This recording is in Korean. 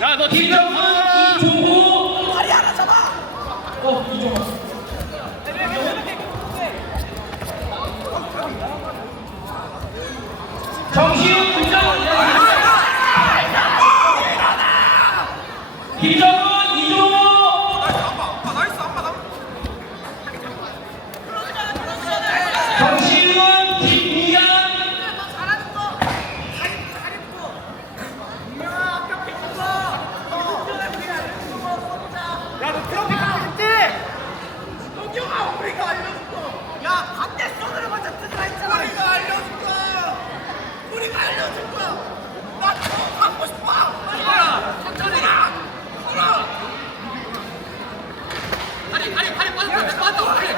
야, 너 김정환, 김종호. 다리 하나 잡아. 어, 이종환. 정시우, 김정훈. 김정훈. 야 반대 손으로 먼저 뜯으라 했잖아. 우리가 알려줄 거야. 우리가 알려줄 거야. 나 처음 갖고 싶어. 빨라. 천천히. 걸어. 다리 다리 다리 빠졌다 빠졌다